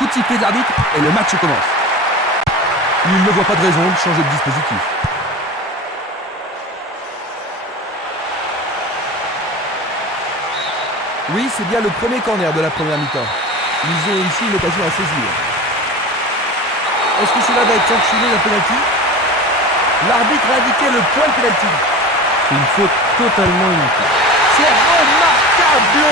Coup de sifflet de l'arbitre et le match commence. Il ne voit pas de raison de changer de dispositif. Oui, c'est bien le premier corner de la première mi-temps. Ils ont ici une occasion à saisir. Est-ce que cela va être sanctionné d'un penalty? L'arbitre a indiqué le point de penalty. C'est une faute totalement inutile. C'est remarquable!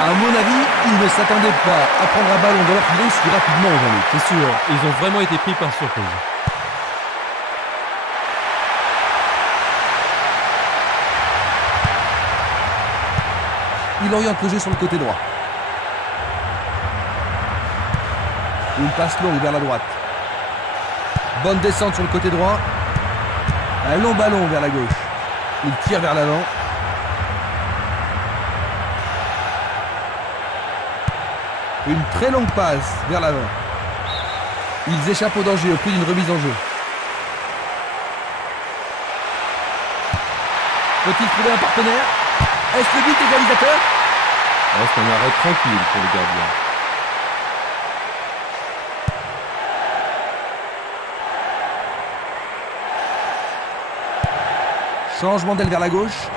À mon avis, ils ne s'attendaient pas à prendre un ballon dans leur filet si rapidement aujourd'hui. C'est sûr, ils ont vraiment été pris par surprise. Il oriente le jeu sur le côté droit. Une passe longue vers la droite. Bonne descente sur le côté droit. Un long ballon vers la gauche. Il tire vers l'avant. Une très longue passe vers l'avant. Ils échappent au danger au prix d'une remise en jeu. Peut-il trouver un partenaire? Est-ce le but égalisateur? C'est un arrêt tranquille pour le gardien. Changement d'aile vers la gauche.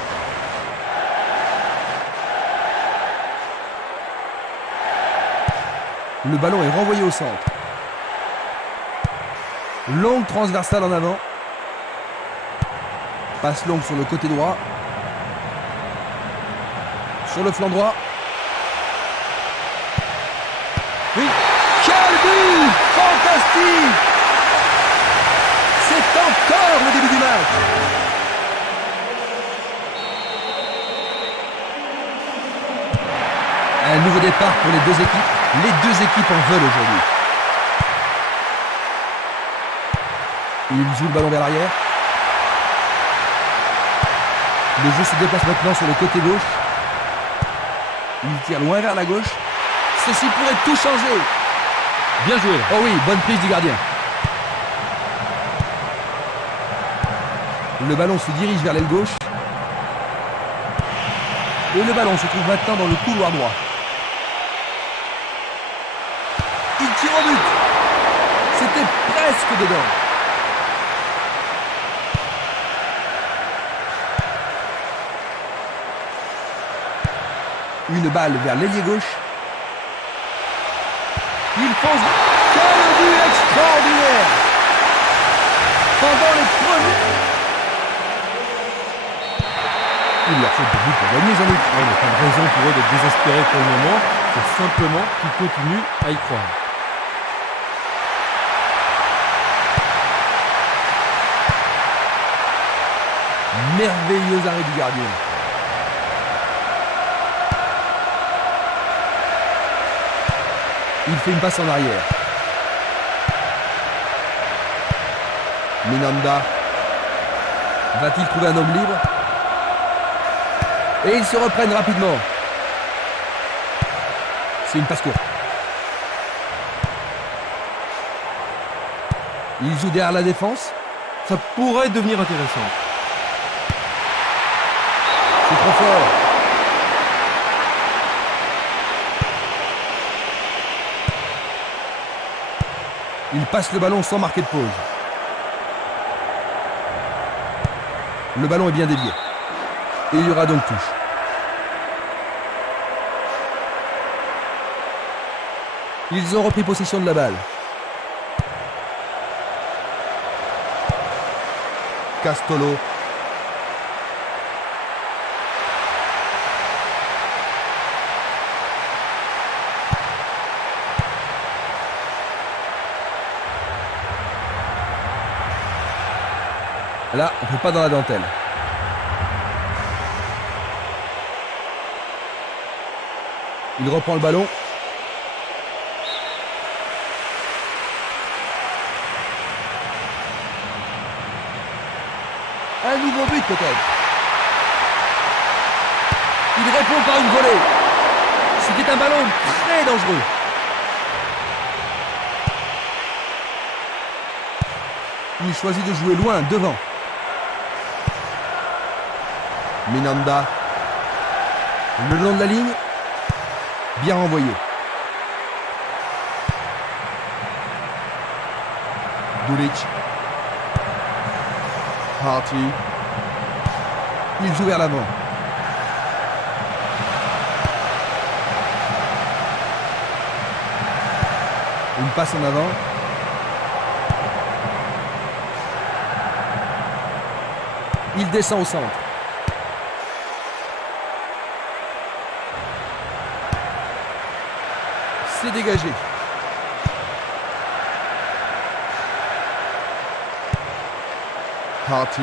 Le ballon est renvoyé au centre. Longue transversale en avant. Passe longue sur le côté droit. Sur le flanc droit. Oui. Quel but! Fantastique! C'est encore le début du match. Un nouveau départ pour les deux équipes. Les deux équipes en veulent aujourd'hui. Il joue le ballon vers l'arrière. Le jeu se déplace maintenant sur le côté gauche. Il tire loin vers la gauche. Ceci pourrait tout changer. Bien joué. Oh oui, bonne prise du gardien. Le ballon se dirige vers l'aile gauche. Et le ballon se trouve maintenant dans le couloir droit. Il tire au but. C'était presque dedans. Une balle vers l'ailier gauche. Il fonce. Quel but extraordinaire! Pendant les premiers. Il leur faut des buts pour gagner, Jean-Luc. Il n'y a pas de raison pour eux d'être désespérés pour le moment. C'est simplement qu'ils continuent à y croire. Merveilleux arrêt du gardien. Il fait une passe en arrière. Minanda. Va-t-il trouver un homme libre? Et ils se reprennent rapidement. C'est une passe courte. Il joue derrière la défense. Ça pourrait devenir intéressant. C'est trop fort. Il passe le ballon sans marquer de pause. Le ballon est bien dévié. Et il y aura donc touche. Ils ont repris possession de la balle. Castolo. Là, on ne fait pas dans la dentelle. Il reprend le ballon. Un nouveau but peut-être. Il répond par une volée. C'était un ballon très dangereux. Il choisit de jouer loin, devant. Minanda. Le long de la ligne. Bien renvoyé. Dulic. Harty. Il joue vers l'avant. Une passe en avant. Il descend au centre. C'est dégagé. Harty.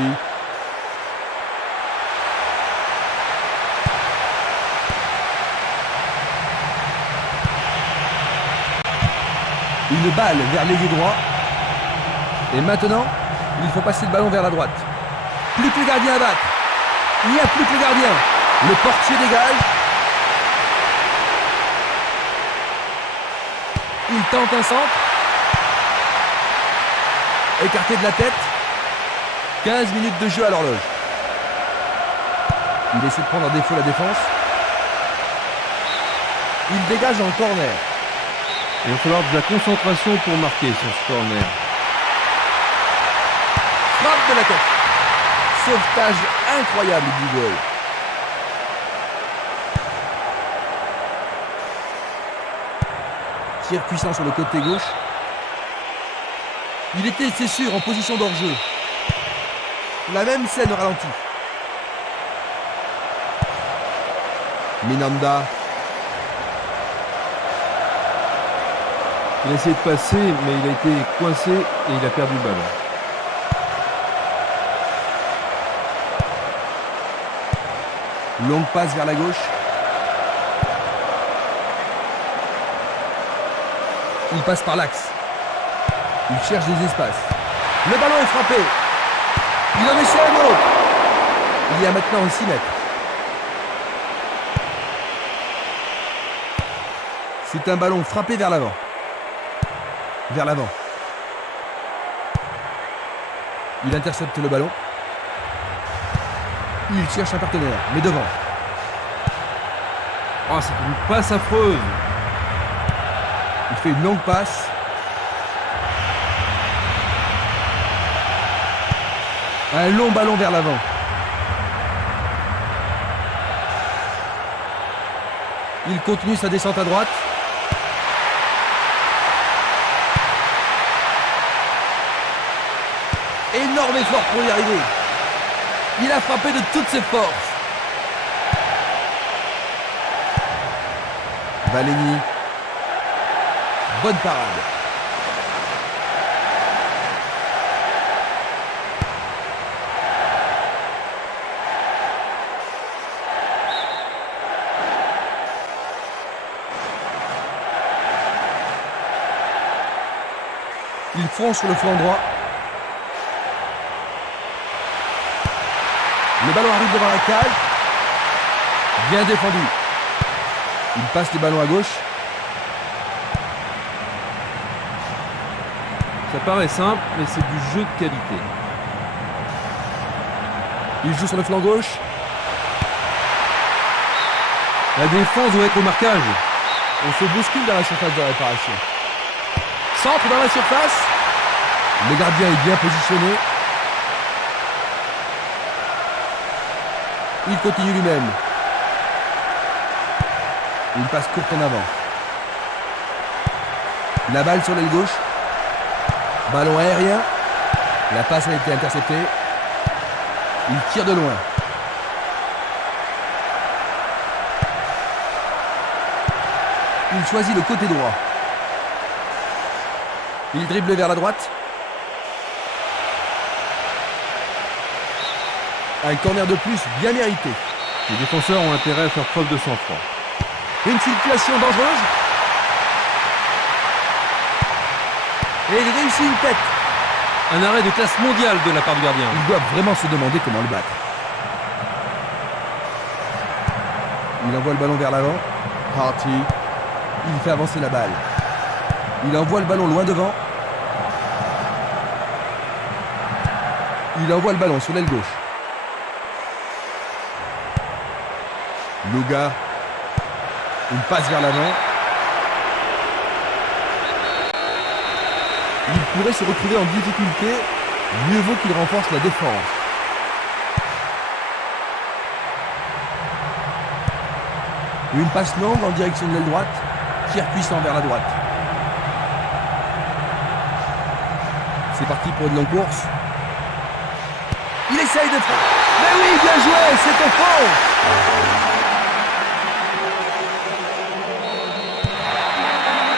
Une balle vers l'ailier droit. Et maintenant, il faut passer le ballon vers la droite. Plus que le gardien à battre. Il n'y a plus que le gardien. Le portier dégage. Il tente un centre. Écarté de la tête. 15 minutes de jeu à l'horloge. Il essaie de prendre à défaut la défense. Il dégage en corner. Il va falloir de la concentration pour marquer sur ce corner. Frappe de la tête. Sauvetage incroyable du goal. Tir puissant sur le côté gauche. Il était, c'est sûr, en position d'hors-jeu. La même scène au ralenti. Minanda. Il a essayé de passer, mais il a été coincé et il a perdu le ballon. Longue passe vers la gauche. Il passe par l'axe. Il cherche des espaces. Le ballon est frappé. Il en essaie un autre. Il y a maintenant 6 mètres. C'est un ballon frappé vers l'avant. Vers l'avant. Il intercepte le ballon. Il cherche un partenaire, mais devant. Oh, c'est une passe affreuse. Il fait une longue passe. Un long ballon vers l'avant. Il continue sa descente à droite. Énorme effort pour y arriver. Il a frappé de toutes ses forces. Valeni. Bonne parade. Il fonce sur le flanc droit. Le ballon arrive devant la cage. Bien défendu. Il passe les ballons à gauche. Ça paraît simple, mais c'est du jeu de qualité. Il joue sur le flanc gauche. La défense doit être au marquage. On se bouscule dans la surface de réparation. Centre dans la surface. Le gardien est bien positionné. Il continue lui-même. Une passe courte en avant. La balle sur l'aile gauche. Ballon aérien. La passe a été interceptée. Il tire de loin. Il choisit le côté droit. Il dribble vers la droite. Un corner de plus bien mérité. Les défenseurs ont intérêt à faire preuve de sang-froid. Une situation dangereuse. Et il réussit une tête. Un arrêt de classe mondiale de la part du gardien. Ils doivent vraiment se demander comment le battre. Il envoie le ballon vers l'avant. Harty. Il fait avancer la balle. Il envoie le ballon loin devant. Il envoie le ballon sur l'aile gauche. Loga. Une passe vers l'avant. Il pourrait se retrouver en difficulté. Mieux vaut qu'il renforce la défense. Une passe longue en direction de l'aile droite. Tir puissant vers la droite. C'est parti pour une longue course. Il essaye de faire. Mais oui, bien joué, c'est au fond.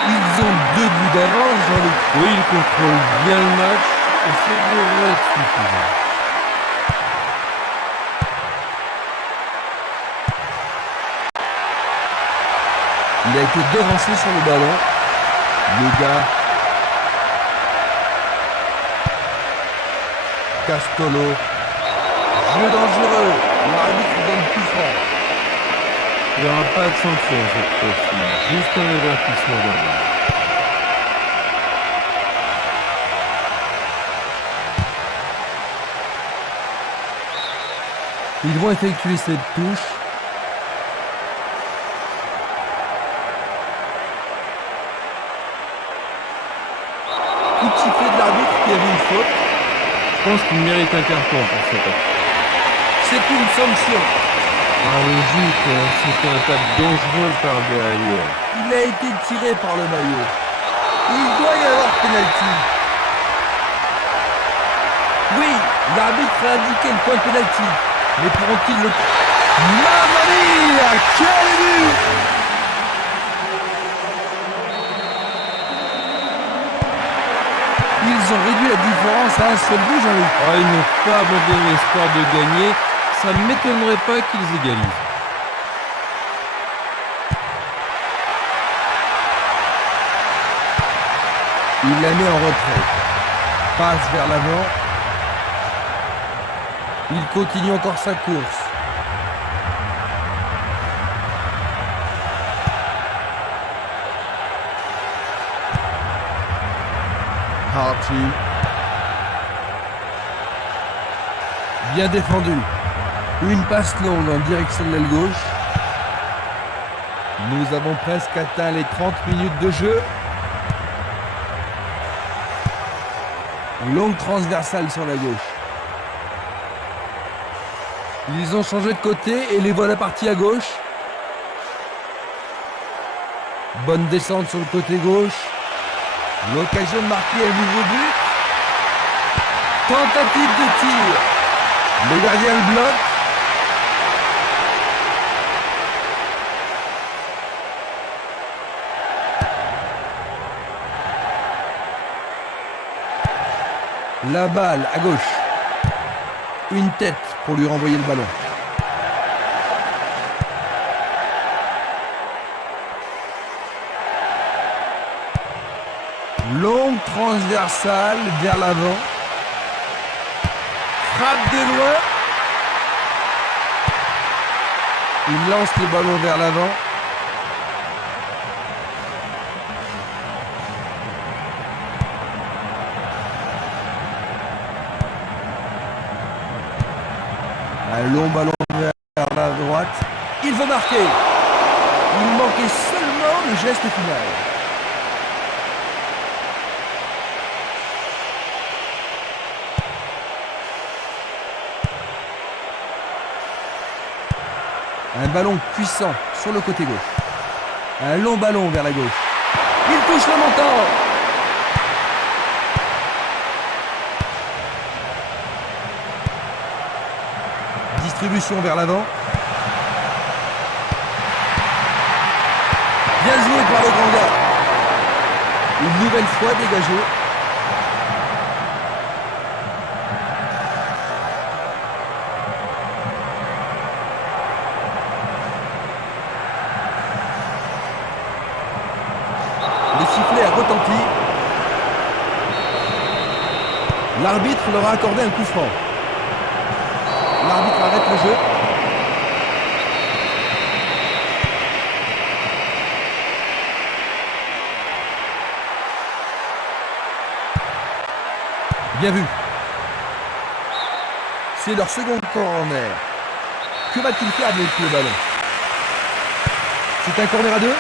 Ils ont 2 buts d'avance, Jean-Luc. Oui, il contrôle bien le match et c'est devrait être suffisant. Il a été devancé sur le ballon. Le gars. Castolo. Jeu dangereux. L'arbitre donne plus franc. Il n'y aura pas de sanction cette fois-ci, juste un avertissement d'arbitre. Ils vont effectuer cette touche. Coup de sifflet de l'arbitre qui a vu une faute. Je pense qu'il mérite un carton pour cette action. C'est une sanction. Ah, logique, c'est un tape dangereux par derrière. Il a été tiré par le maillot. Il doit y avoir pénalty. Oui, l'arbitre a indiqué le point de pénalty. Mais pourront-ils le... Mamma mia, quel but! Ils ont réduit la différence à un seul but, Jean-Luc. Ah, ils n'ont pas abandonné l'espoir de gagner. Ça ne m'étonnerait pas qu'ils égalisent. Il la met en retrait. Passe vers l'avant. Il continue encore sa course. Archie. Bien défendu. Une passe longue en direction de l'aile gauche. Nous avons presque atteint les 30 minutes de jeu. Longue transversale sur la gauche. Ils ont changé de côté et les voilà partis à gauche. Bonne descente sur le côté gauche. L'occasion de marquer un nouveau but. Tentative de tir. Le gardien le bloque. La balle à gauche. Une tête pour lui renvoyer le ballon. Longue transversale vers l'avant. Frappe de loin. Il lance le ballon vers l'avant. Un long ballon vers la droite. Il veut marquer. Il manquait seulement le geste final. Un ballon puissant sur le côté gauche. Un long ballon vers la gauche. Il touche le montant. Distribution vers l'avant. Bien joué par le grand gars. Une nouvelle fois dégagé. Le sifflet a retenti. L'arbitre leur a accordé un coup franc. L'arbitre arrête le jeu. Bien vu. C'est leur second corner. Que va-t-il faire avec le ballon? C'est un corner à 2.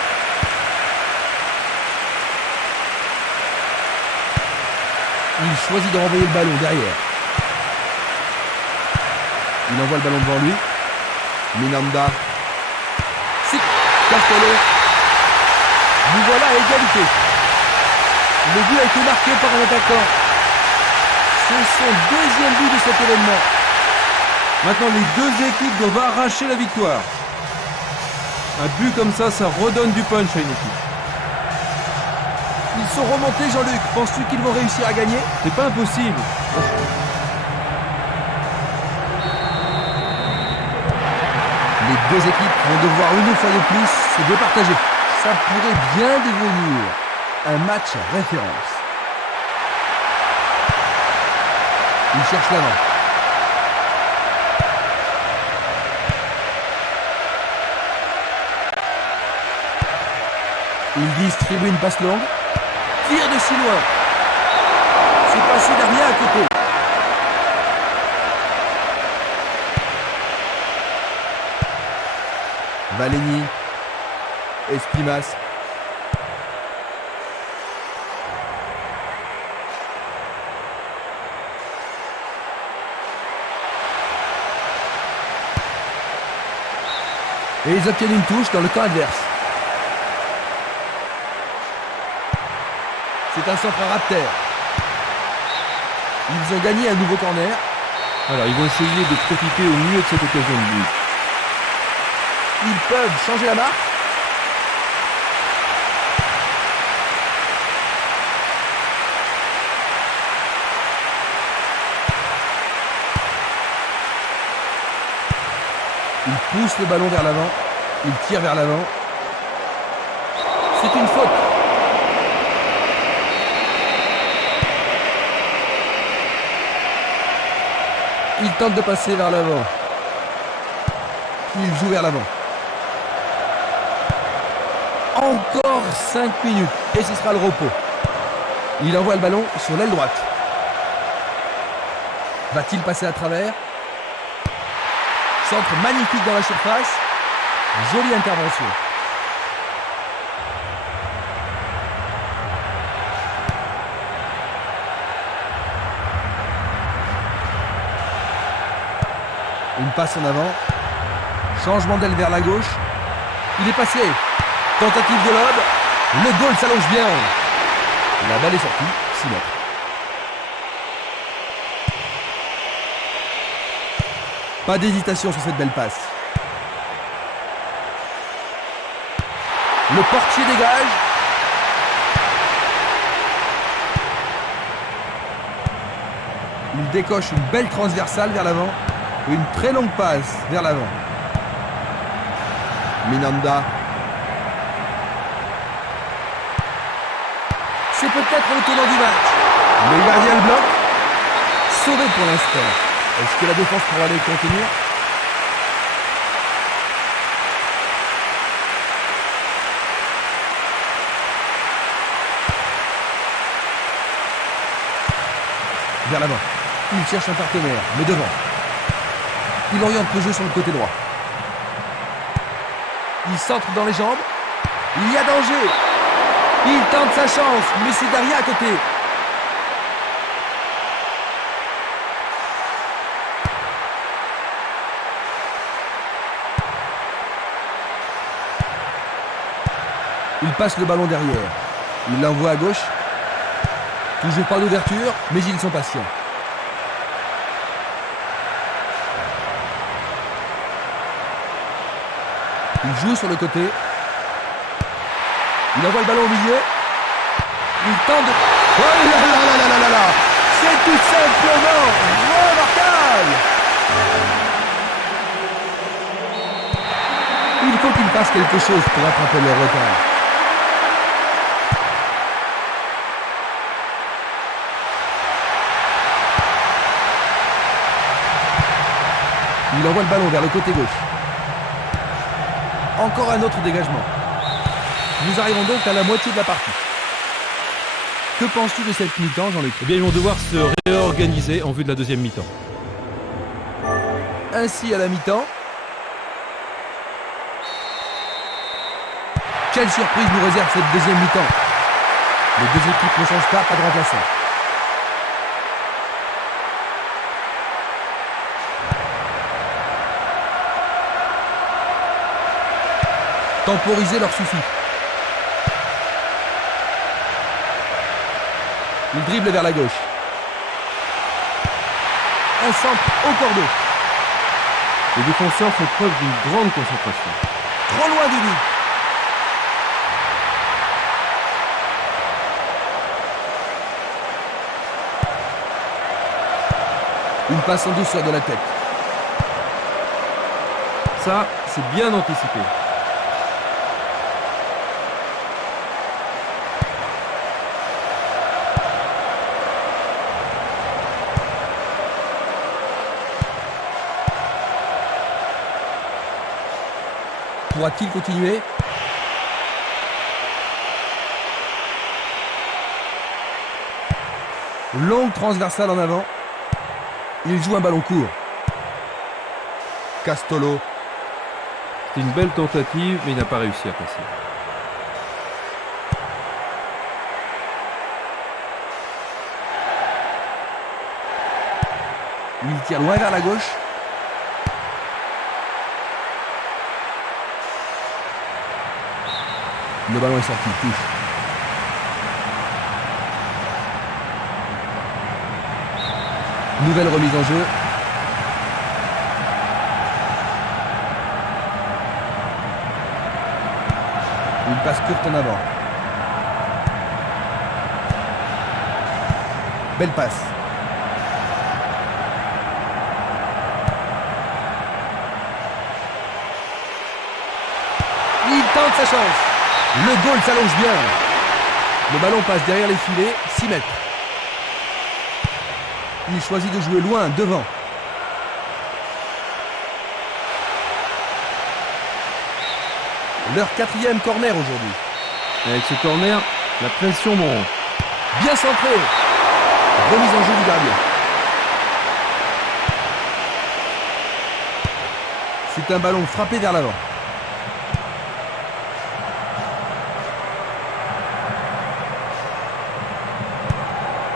Il choisit de renvoyer le ballon derrière. Il envoie le ballon devant lui. Minanda. C'est Castello. Nous voilà à égalité. Le but a été marqué par un attaquant. C'est son deuxième but de cet événement. Maintenant, les deux équipes doivent arracher la victoire. Un but comme ça redonne du punch à une équipe. Ils sont remontés, Jean-Luc. Penses-tu qu'ils vont réussir à gagner? C'est pas impossible. Les deux équipes vont devoir une fois de plus se départager. Ça pourrait bien devenir un match référence. Il cherche l'avant. Il distribue une passe longue. Tire de si loin. C'est passé derrière à côté. Valeni. Espimas. Et ils obtiennent une touche dans le camp adverse. C'est un centre à terre. Ils ont gagné un nouveau corner. Alors, ils vont essayer de profiter au mieux de cette occasion de but. Ils peuvent changer la marque. Il pousse le ballon vers l'avant. Il tire vers l'avant. C'est une faute. Il tente de passer vers l'avant. Il joue vers l'avant. Encore 5 minutes et ce sera le repos. Il envoie le ballon sur l'aile droite. Va-t-il passer à travers? Centre magnifique dans la surface. Jolie intervention. Une passe en avant. Changement d'aile vers la gauche. Il est passé. Tentative de lob. Le goal s'allonge bien. La balle est sortie. 6 mètres. Pas d'hésitation sur cette belle passe. Le portier dégage. Il décoche une belle transversale vers l'avant. Une très longue passe vers l'avant. Minanda. C'est peut-être le tournant du match. Le gardien le bloque. Sauvé pour l'instant. Est-ce que la défense pourra aller contenir? Vers l'avant. Il cherche un partenaire, mais devant. Il oriente le jeu sur le côté droit. Il centre dans les jambes. Il y a danger. Il tente sa chance, mais c'est derrière à côté. Il passe le ballon derrière. Il l'envoie à gauche. Toujours pas d'ouverture, mais ils sont patients. Il joue sur le côté. Il envoie le ballon au milieu. Il tente de... Oh là là là là là là là! C'est tout simplement remarquable! Il faut qu'il fasse quelque chose pour attraper le retard. Il envoie le ballon vers le côté gauche. Encore un autre dégagement. Nous arrivons donc à la moitié de la partie. Que penses-tu de cette mi-temps, Jean-Luc? Eh bien, ils vont devoir se réorganiser en vue de la deuxième mi-temps. Ainsi, à la mi-temps, Quelle surprise nous réserve cette deuxième mi-temps. Les deux équipes ne changent pas de remplaçant. Temporiser leur suffit. Il dribble vers la gauche. Un centre au cordeau. Les défenseurs font preuve d'une grande concentration. Trop loin du but. Une passe en douceur de la tête. Ça, c'est bien anticipé. Pourra-t-il continuer? Longue transversale en avant. Il joue un ballon court. Castolo. C'est une belle tentative, mais il n'a pas réussi à passer. Il tire loin vers la gauche. Le ballon est sorti, touche. Nouvelle remise en jeu. Une passe courte en avant. Belle passe. Il tente sa chance. Le goal s'allonge bien. Le ballon passe derrière les filets, 6 mètres. Il choisit de jouer loin, devant. Leur 4e corner aujourd'hui. Avec ce corner, la pression monte. Bien centré. Remise en jeu du gardien. C'est un ballon frappé vers l'avant.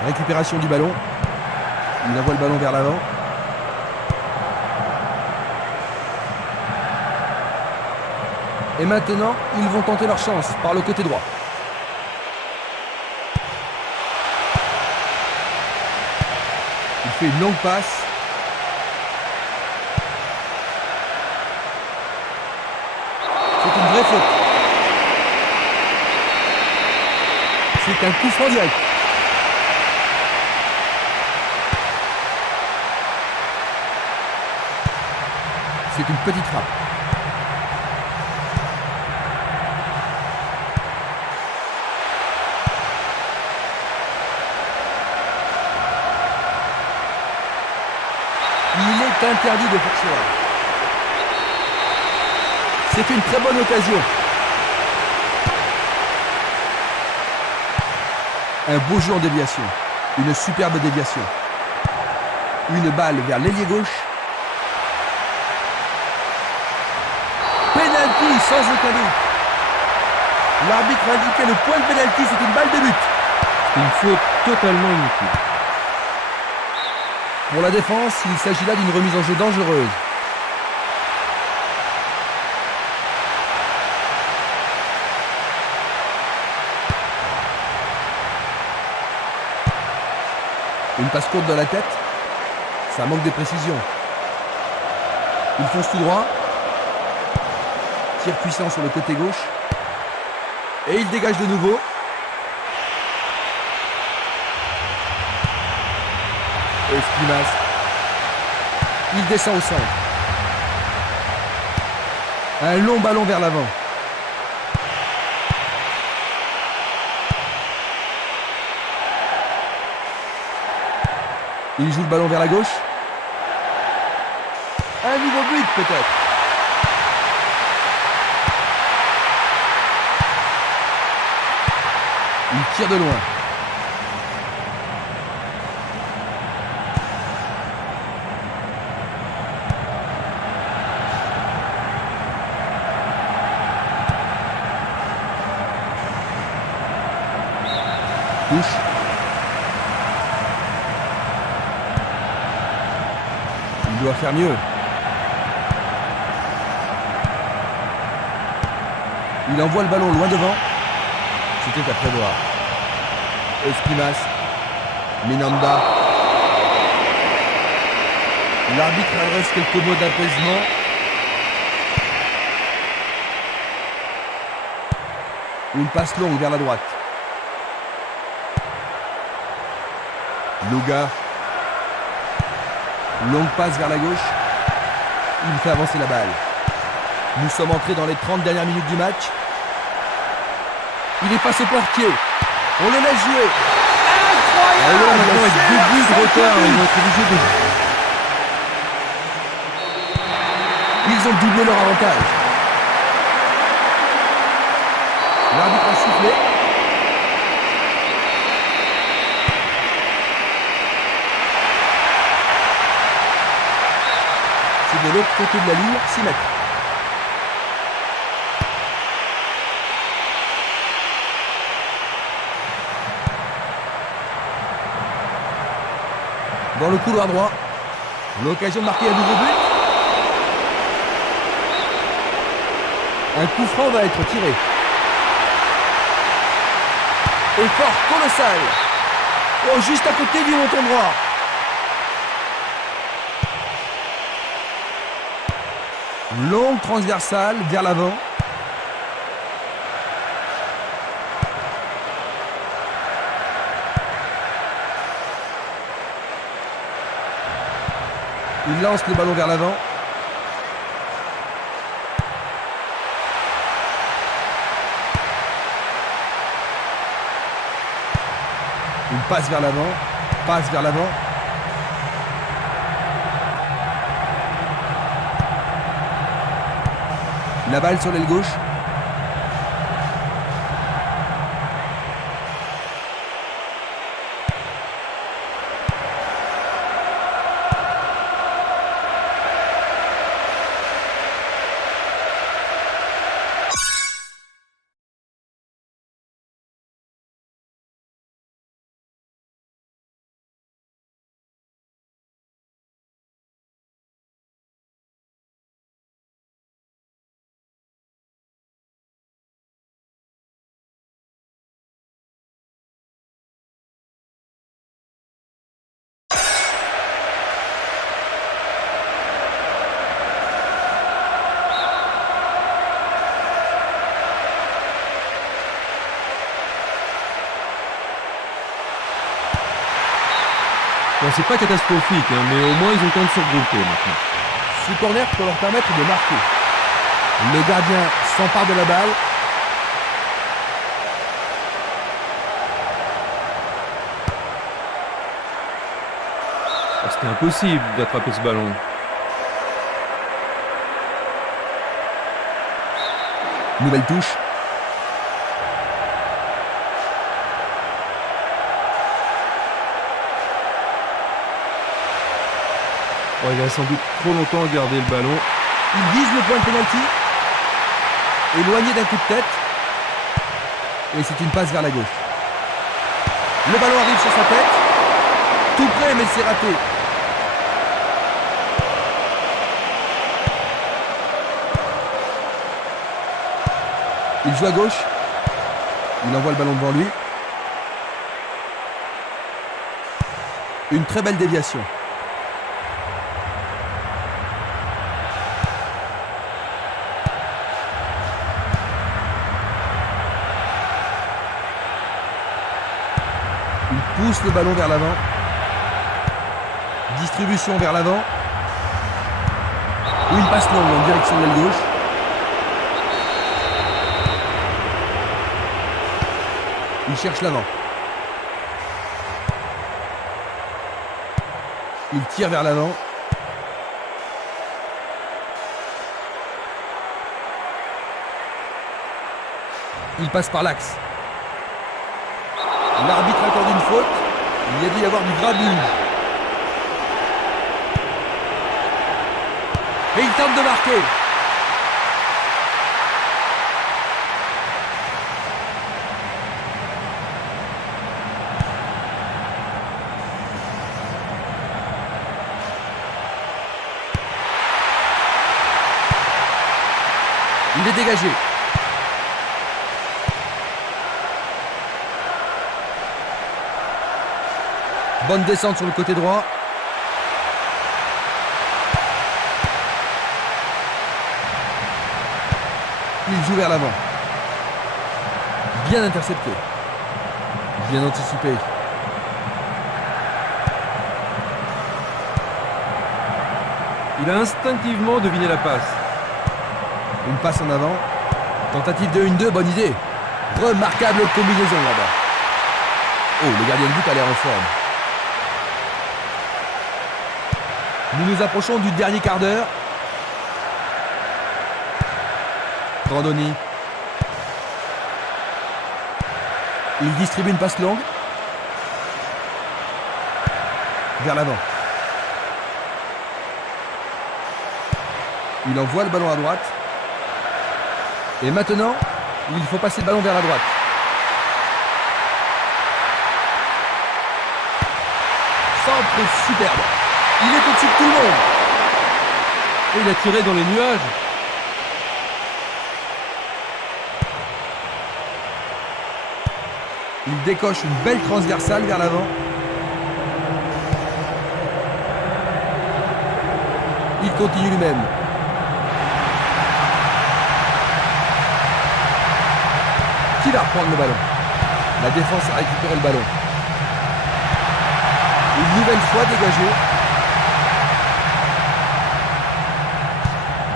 Récupération du ballon. Il envoie le ballon vers l'avant. Et maintenant, ils vont tenter leur chance par le côté droit. Il fait une longue passe. C'est une vraie faute. C'est un coup franc direct. C'est une petite frappe. Il est interdit de poursuivre. C'est une très bonne occasion. Un beau jeu en déviation. Une superbe déviation. Une balle vers l'ailier gauche. Penalty sans aucun doute. L'arbitre a indiqué le point de penalty, c'est une balle de but. C'est une faute totalement inutile. Pour la défense, il s'agit là d'une remise en jeu dangereuse. Une passe courte dans la tête. Ça manque de précision. Il fonce tout droit. Tir puissant sur le côté gauche. Et il dégage de nouveau. Esquimas. Il descend au centre. Un long ballon vers l'avant. Il joue le ballon vers la gauche. Un nouveau but peut-être. Il tire de loin. touche. Il doit faire mieux. Il envoie le ballon loin devant. C'était à prévoir. Espinas. Minanda. L'arbitre adresse quelques mots d'apaisement. Une passe longue vers la droite. Luga. Longue passe vers la gauche. Il fait avancer la balle. Nous sommes entrés dans les 30 dernières minutes du match. Il est face au portier. On le laisse jouer. Ah ouais, maintenant avec 2 buts de retard, ils vont être obligés de... Ils ont doublé leur avantage. L'arbitre a sifflé. C'est de l'autre côté de la ligne, 6 mètres. Dans le couloir droit, l'occasion de marquer un nouveau but. Un coup franc va être tiré. Effort colossal. Oh, juste à côté du monton droit. Longue transversale vers l'avant. Il lance le ballon vers l'avant. Une passe vers l'avant. Passe vers l'avant. La balle sur l'aile gauche. Bon, c'est pas catastrophique, hein, mais au moins ils ont le temps de se regrouper maintenant. Ce corner peut leur permettre de marquer. Le gardien s'empare de la balle. Oh, c'était impossible d'attraper ce ballon. Nouvelle touche. Oh, il a sans doute trop longtemps gardé le ballon. Il vise le point de pénalty. Éloigné d'un coup de tête. Et c'est une passe vers la gauche. Le ballon arrive sur sa tête. Tout près, mais c'est raté. Il joue à gauche. Il envoie le ballon devant lui. Une très belle déviation. Il pousse le ballon vers l'avant. Distribution vers l'avant. Une passe longue en direction de l'aile gauche. Il cherche l'avant. Il tire vers l'avant. Il passe par l'axe. L'arbitre accorde une faute. Il y a dû y avoir du grabuge. Et il tente de marquer. Il est dégagé. Bonne descente sur le côté droit. Il joue vers l'avant. Bien intercepté. Bien anticipé. Il a instinctivement deviné la passe. Une passe en avant. Tentative de 1-2, bonne idée. Remarquable combinaison là-bas. Oh, le gardien de but a l'air en forme. Nous nous approchons du dernier quart d'heure. Grandoni. Il distribue une passe longue. Vers l'avant. Il envoie le ballon à droite. Et maintenant, il faut passer le ballon vers la droite. Centre superbe. Il est au-dessus de tout le monde. Et il a tiré dans les nuages. Il décoche une belle transversale vers l'avant. Il continue lui-même. Qui va reprendre le ballon? La défense a récupéré le ballon. Une nouvelle fois dégagé.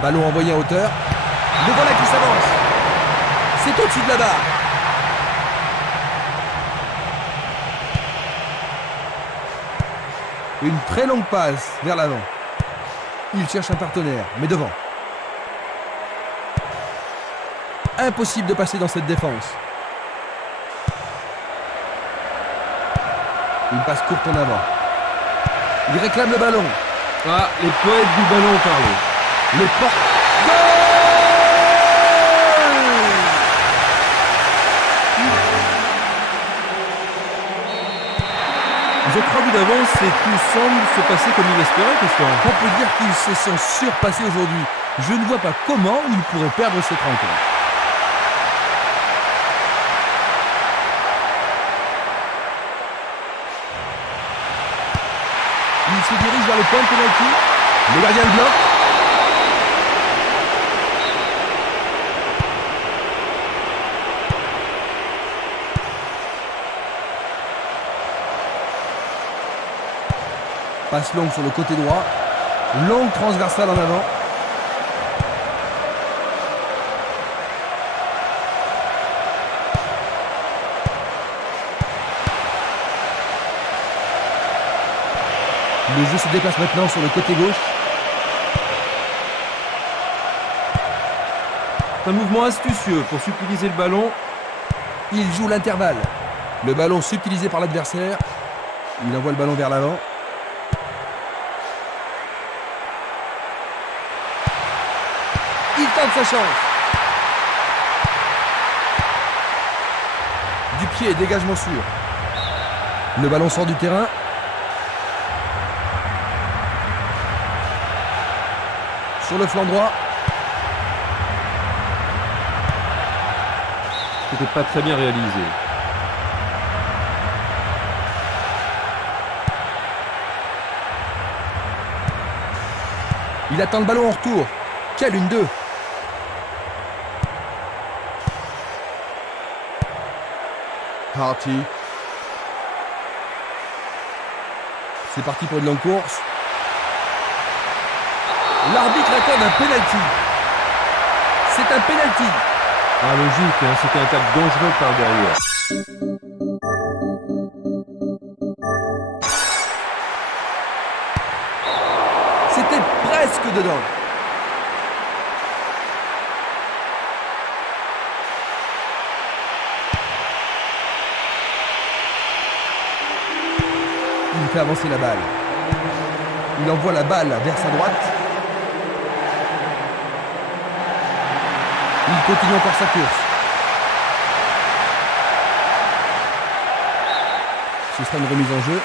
Ballon envoyé en hauteur. Le voilà qui s'avance. C'est au-dessus de la barre. Une très longue passe vers l'avant. Il cherche un partenaire, mais devant. Impossible de passer dans cette défense. Une passe courte en avant. Il réclame le ballon. Ah, les poètes du ballon ont parlé. Le porte. Goal! Ils ont 3 buts d'avance et tout semble se passer comme il espérait, Christian. On peut dire qu'ils se sont surpassés aujourd'hui. Je ne vois pas comment ils pourraient perdre cette rencontre. Il se dirige vers le point de pénalty. Le gardien le bloque. Passe longue sur le côté droit. Longue transversale en avant. Le jeu se déplace maintenant sur le côté gauche. Un mouvement astucieux pour subtiliser le ballon. Il joue l'intervalle. Le ballon subtilisé par l'adversaire. Il envoie le ballon vers l'avant. Il tente sa chance. Du pied, dégagement sûr. Le ballon sort du terrain. Sur le flanc droit. C'était pas très bien réalisé. Il attend le ballon en retour. Quelle 1-2. Harty. C'est parti pour une longue course. L'arbitre accorde un penalty. C'est un penalty. Ah, logique, hein, c'était un tacle dangereux par derrière. C'était presque dedans. Il fait avancer la balle. Il envoie la balle vers sa droite. Il continue encore sa course. Ce sera une remise en jeu.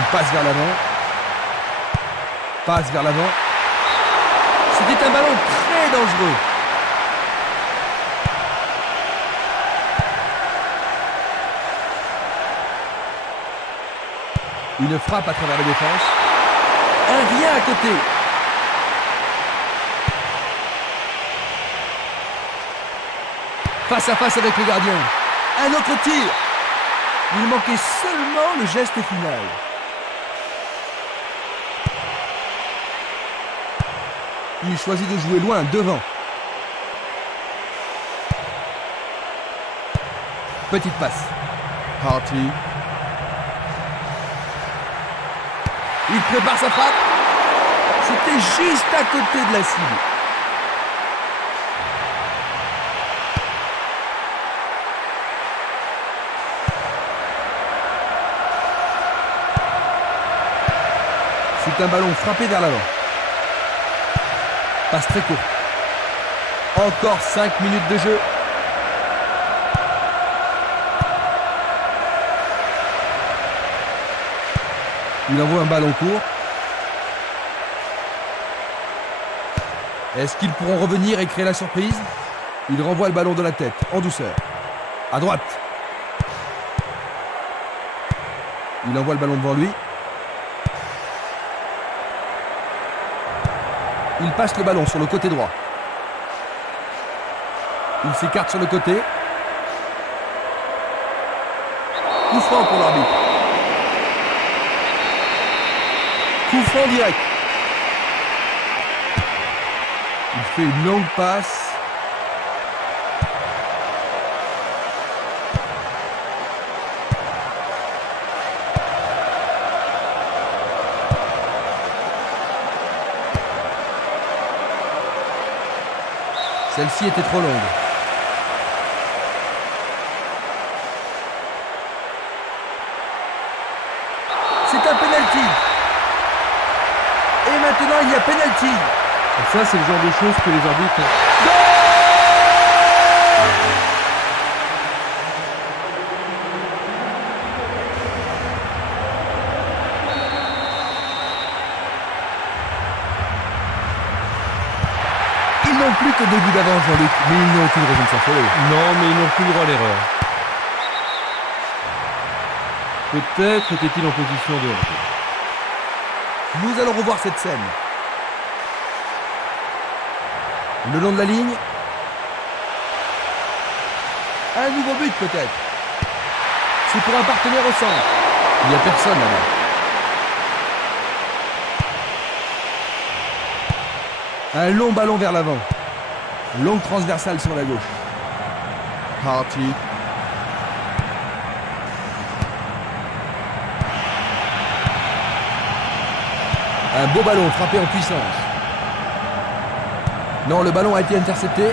Il passe vers l'avant. Passe vers l'avant. C'était un ballon très dangereux. Une frappe à travers la défense. Un rien à côté. Face à face avec le gardien. Un autre tir. Il manquait seulement le geste final. Il choisit de jouer loin, devant. Petite passe. Harty. Il prépare sa frappe. C'était juste à côté de la cible. C'est un ballon frappé vers l'avant. Passe très court. Encore 5 minutes de jeu. Il envoie un ballon court. Est-ce qu'ils pourront revenir et créer la surprise? Il renvoie le ballon de la tête, en douceur. À droite. Il envoie le ballon devant lui. Il passe le ballon sur le côté droit. Il s'écarte sur le côté. Coup franc pour l'arbitre. Coup franc direct. Il fait une longue passe. Celle-ci était trop longue. C'est un penalty. Et maintenant il y a penalty. Et ça, c'est le genre de choses que les arbitres... Ils n'ont plus que 2 buts d'avance, Jean-Luc, mais ils n'ont aucune raison de s'affoler. Non, mais ils n'ont plus le droit à l'erreur. Peut-être était-il en position de hors-jeu. Nous allons revoir cette scène. Le long de la ligne. Un nouveau but peut-être. C'est pour un partenaire au centre. Il n'y a personne là-bas. Un long ballon vers l'avant. Longue transversale sur la gauche. Harty. Un beau ballon frappé en puissance. Non, le ballon a été intercepté.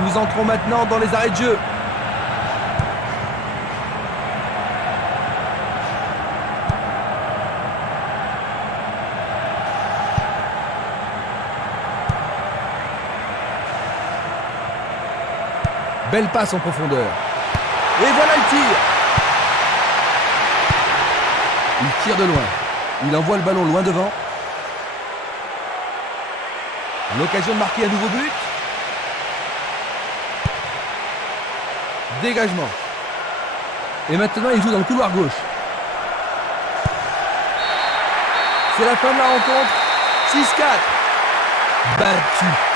Nous entrons maintenant dans les arrêts de jeu. Belle passe en profondeur. Et voilà le tir. Il tire de loin. Il envoie le ballon loin devant. L'occasion de marquer un nouveau but. Dégagement. Et maintenant, il joue dans le couloir gauche. C'est la fin de la rencontre. 6-4. Battu.